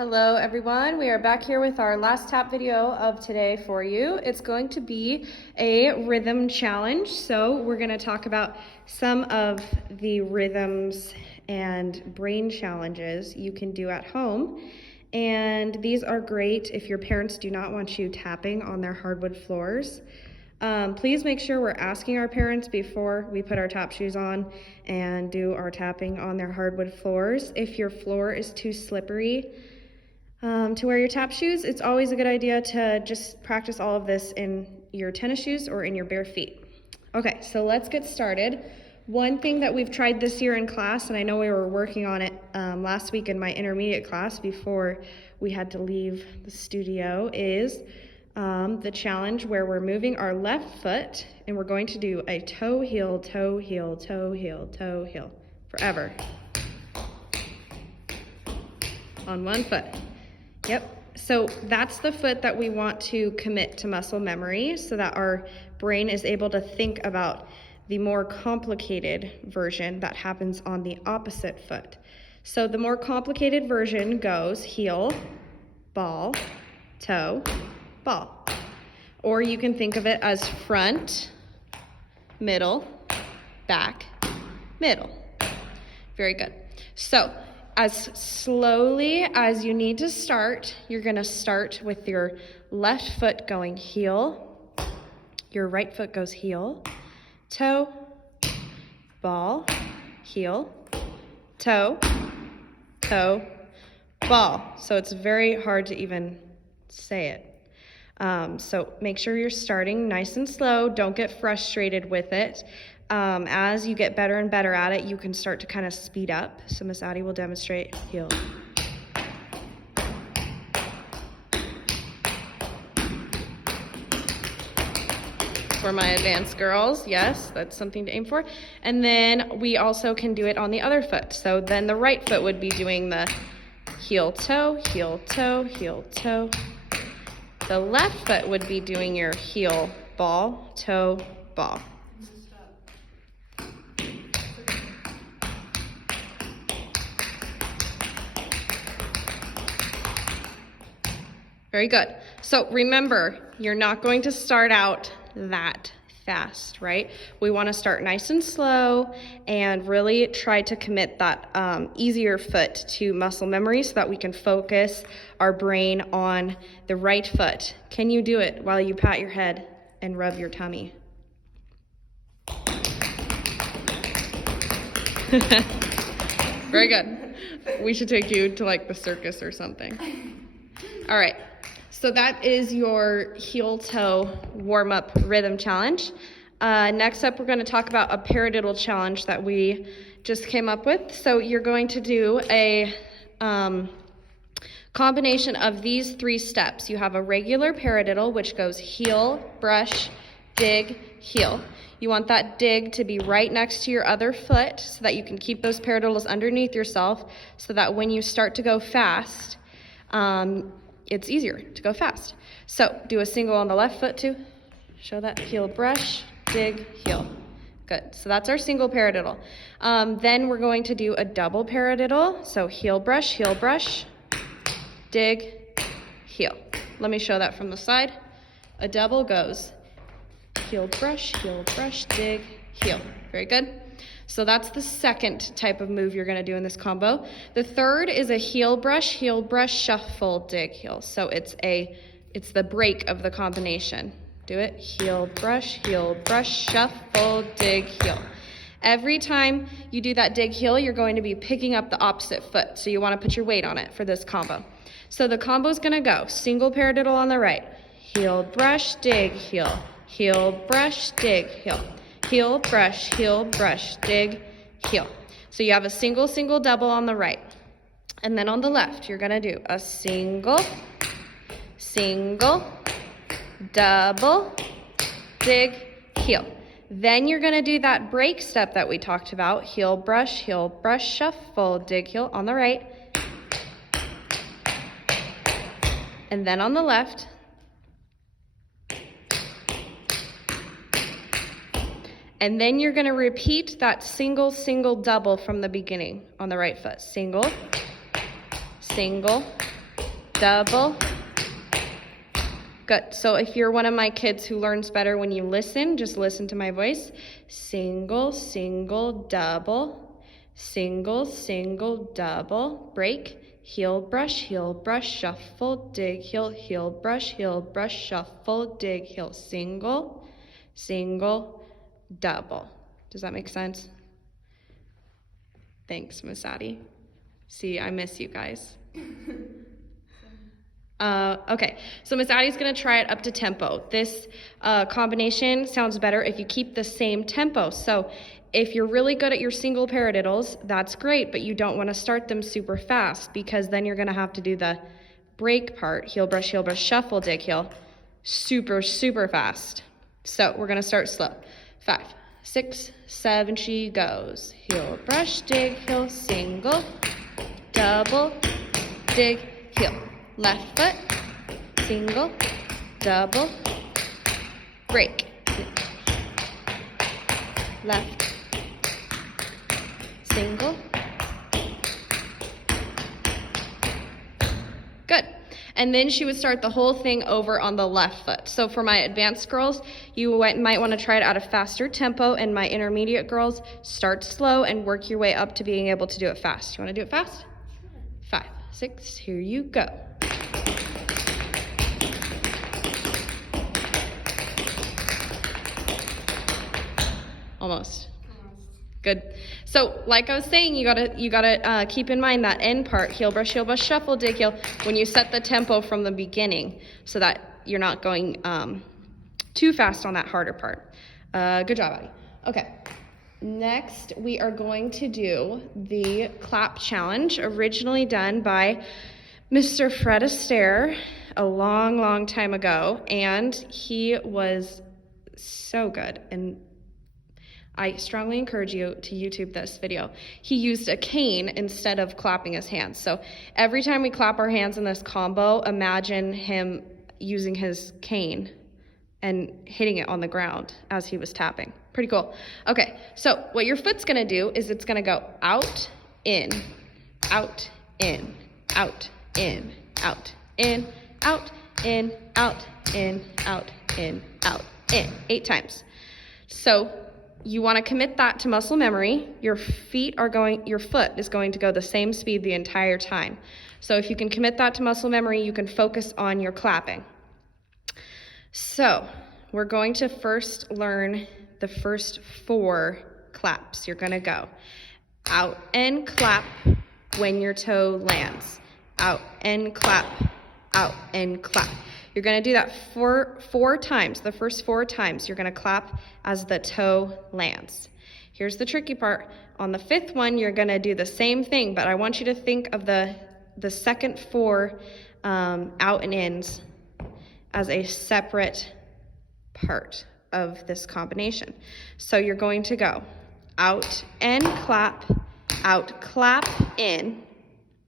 Hello everyone, we are back here with our last tap video of today for you. It's going to be a rhythm challenge. So we're going to talk about some of the rhythms and brain challenges you can do at home. And these are great if your parents do not want you tapping on their hardwood floors. Please make sure we're asking our parents before we put our tap shoes on and do our tapping on their hardwood floors. If your floor is too slippery to wear your tap shoes, it's always a good idea to just practice all of this in your tennis shoes or in your bare feet. Okay, so let's get started. One thing that we've tried this year in class, and I know we were working on it last week in my intermediate class before we had to leave the studio, is the challenge where we're moving our left foot and we're going to do a toe, heel, toe, heel, toe, heel, toe, heel, forever. On one foot. Yep, so that's the foot that we want to commit to muscle memory so that our brain is able to think about the more complicated version that happens on the opposite foot. So the more complicated version goes heel, ball, toe, ball. Or you can think of it as front, middle, back, middle. Very good. So as slowly as you need to start, you're going to start with your left foot going heel, your right foot goes heel, toe, ball, heel, toe, toe, ball. So it's very hard to even say it. So make sure you're starting nice and slow. Don't get frustrated with it. As you get better and better at it, you can start to kind of speed up. So Miss Addie will demonstrate heel. For my advanced girls, yes, that's something to aim for. And then we also can do it on the other foot. So then the right foot would be doing the heel, toe, heel, toe, heel, toe. The left foot would be doing your heel, ball, toe, ball. Very good. So remember, you're not going to start out that fast, right? We want to start nice and slow and really try to commit that easier foot to muscle memory so that we can focus our brain on the right foot. Can you do it while you pat your head and rub your tummy? Very good. We should take you to like the circus or something. All right. So that is your heel-toe warm-up rhythm challenge. Next up, we're going to talk about a paradiddle challenge that we just came up with. So you're going to do a combination of these three steps. You have a regular paradiddle, which goes heel, brush, dig, heel. You want that dig to be right next to your other foot so that you can keep those paradiddles underneath yourself so that when you start to go fast, it's easier to go fast. So do a single on the left foot too. Show that heel, brush, dig, heel. Good. So that's our single paradiddle. Then we're going to do a double paradiddle. So heel, brush, dig, heel. Let me show that from the side. A double goes heel, brush, dig, heel. Very good. So that's the second type of move you're going to do in this combo. The third is a heel, brush, shuffle, dig, heel. So it's the break of the combination. Do it. Heel, brush, shuffle, dig, heel. Every time you do that dig, heel, you're going to be picking up the opposite foot. So you want to put your weight on it for this combo. So the combo is going to go single paradiddle on the right. Heel, brush, dig, heel. Heel, brush, dig, heel. Heel, brush, dig, heel. So you have a single, double on the right. And then on the left, you're going to do a single, double, dig, heel. Then you're going to do that break step that we talked about. Heel, brush, shuffle, dig, heel on the right. And then on the left. And then you're going to repeat that single, double from the beginning on the right foot. Single, double. Good. So if you're one of my kids who learns better when you listen, just listen to my voice. Single, single, double. Single, single, double. Break. Heel brush, shuffle, dig, heel brush, shuffle, dig, heel. Single, single, double. Does that make sense? Thanks, Miss Addie. See, I miss you guys. Okay, so Miss Addie's gonna try it up to tempo. This combination sounds better if you keep the same tempo. So if you're really good at your single paradiddles, that's great, but you don't wanna start them super fast because then you're gonna have to do the break part, heel brush, shuffle, dig, heel, super, super fast. So we're gonna start slow. 5, 6, 7, she goes. Heel brush, dig, heel, single, double, dig, heel. Left foot, single, double, break. Left, single. Good. And then she would start the whole thing over on the left foot. So for my advanced girls, you might want to try it at a faster tempo, and my intermediate girls, start slow and work your way up to being able to do it fast. You want to do it fast? 5, 6, here you go. Almost. Good. So like I was saying, you gotta keep in mind that end part, heel brush, shuffle, dig, heel, when you set the tempo from the beginning so that you're not going too fast on that harder part. Good job, Addie. Okay. Next, we are going to do the clap challenge, originally done by Mr. Fred Astaire a long, long time ago, and he was so good, and I strongly encourage you to YouTube this video. He used a cane instead of clapping his hands. So every time we clap our hands in this combo, imagine him using his cane and hitting it on the ground as he was tapping. Pretty cool. Okay, so what your foot's gonna do is it's gonna go out, in, out, in, out, in, out, in, out, in, out, in, out, in, out, in, 8 times. So you want to commit that to muscle memory. Your foot is going to go the same speed the entire time. So if you can commit that to muscle memory, you can focus on your clapping. So we're going to first learn the first 4 claps. You're going to go out and clap when your toe lands. Out and clap, out and clap. You're going to do that four times. The first 4 times you're going to clap as the toe lands. Here's the tricky part. On the 5th one, you're going to do the same thing, but I want you to think of the second 4 out and ins as a separate part of this combination. So you're going to go out and clap, out, clap, in.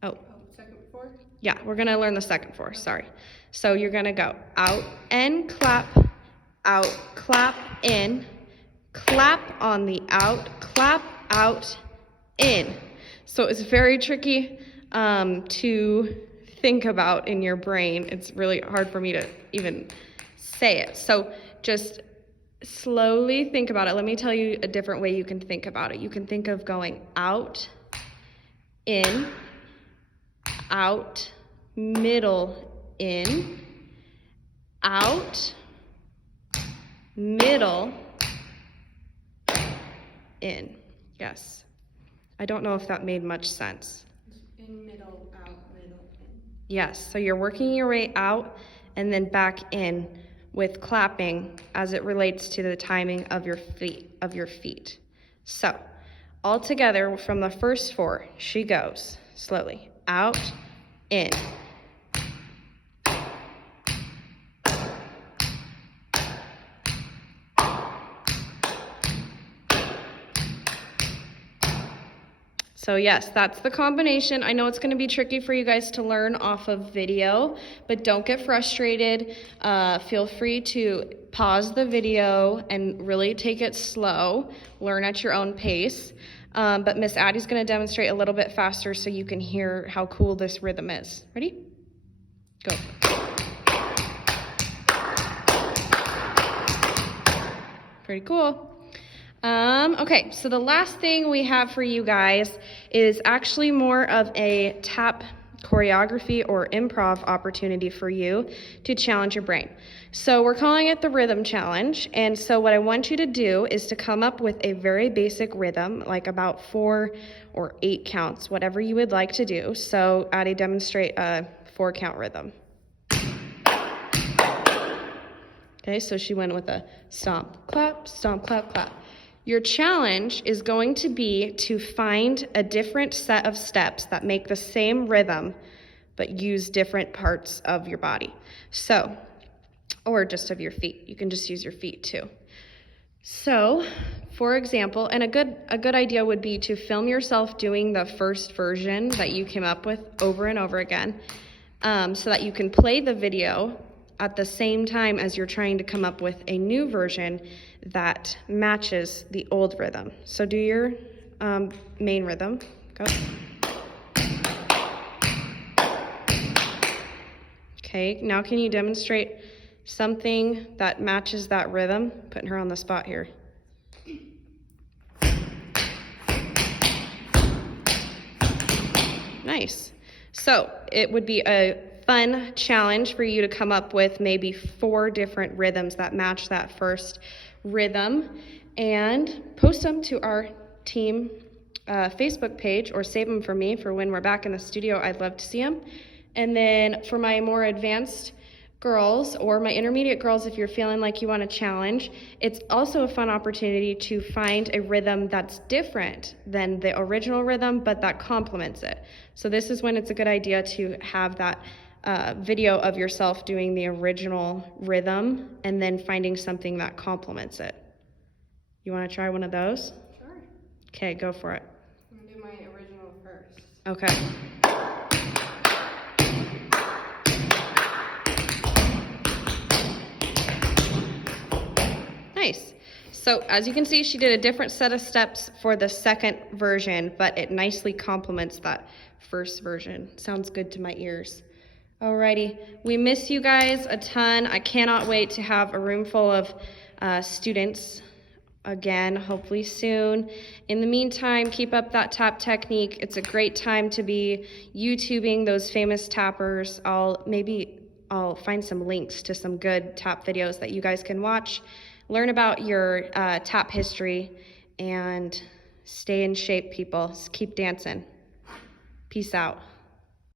Oh, second 4? Yeah, we're going to learn the second 4, sorry. So you're gonna go out and clap, out, clap, in, clap on the out, clap, out, in. So it's very tricky to think about in your brain. It's really hard for me to even say it. So just slowly think about it. Let me tell you a different way you can think about it. You can think of going out, in, out, middle, in, out, middle, in. Yes. I don't know if that made much sense. In, middle, out, middle, in. Yes, so you're working your way out and then back in with clapping as it relates to the timing of your feet. So, all together from the first 4, she goes slowly. Out, in. So yes, that's the combination. I know it's going to be tricky for you guys to learn off of video, but don't get frustrated. Feel free to pause the video and really take it slow. Learn at your own pace. But Miss Addie's going to demonstrate a little bit faster so you can hear how cool this rhythm is. Ready? Go. Pretty cool. Okay, so the last thing we have for you guys is actually more of a tap choreography or improv opportunity for you to challenge your brain. So we're calling it the rhythm challenge. And so what I want you to do is to come up with a very basic rhythm, like about 4 or 8 counts, whatever you would like to do. So Addie, demonstrate a 4-count rhythm. Okay, so she went with a stomp, clap, clap. Your challenge is going to be to find a different set of steps that make the same rhythm, but use different parts of your body. So, or just of your feet. You can just use your feet too. So, for example, and a good idea would be to film yourself doing the first version that you came up with over and over again, so that you can play the video at the same time as you're trying to come up with a new version that matches the old rhythm. So do your main rhythm. Go. Okay, now can you demonstrate something that matches that rhythm? Putting her on the spot here. Nice. So it would be a fun challenge for you to come up with maybe 4 different rhythms that match that first rhythm and post them to our team Facebook page, or save them for me for when we're back in the studio. I'd love to see them. And then for my more advanced girls or my intermediate girls, if you're feeling like you want a challenge, it's also a fun opportunity to find a rhythm that's different than the original rhythm, but that complements it. So this is when it's a good idea to have that video of yourself doing the original rhythm and then finding something that complements it. You want to try one of those? Sure. Okay, go for it. I'm going to do my original first. Okay. Nice. So as you can see, she did a different set of steps for the second version, but it nicely complements that first version. Sounds good to my ears. Alrighty, we miss you guys a ton. I cannot wait to have a room full of students again, hopefully soon. In the meantime, keep up that tap technique. It's a great time to be YouTubing those famous tappers. I'll find some links to some good tap videos that you guys can watch. Learn about your tap history and stay in shape, people. Just keep dancing. Peace out.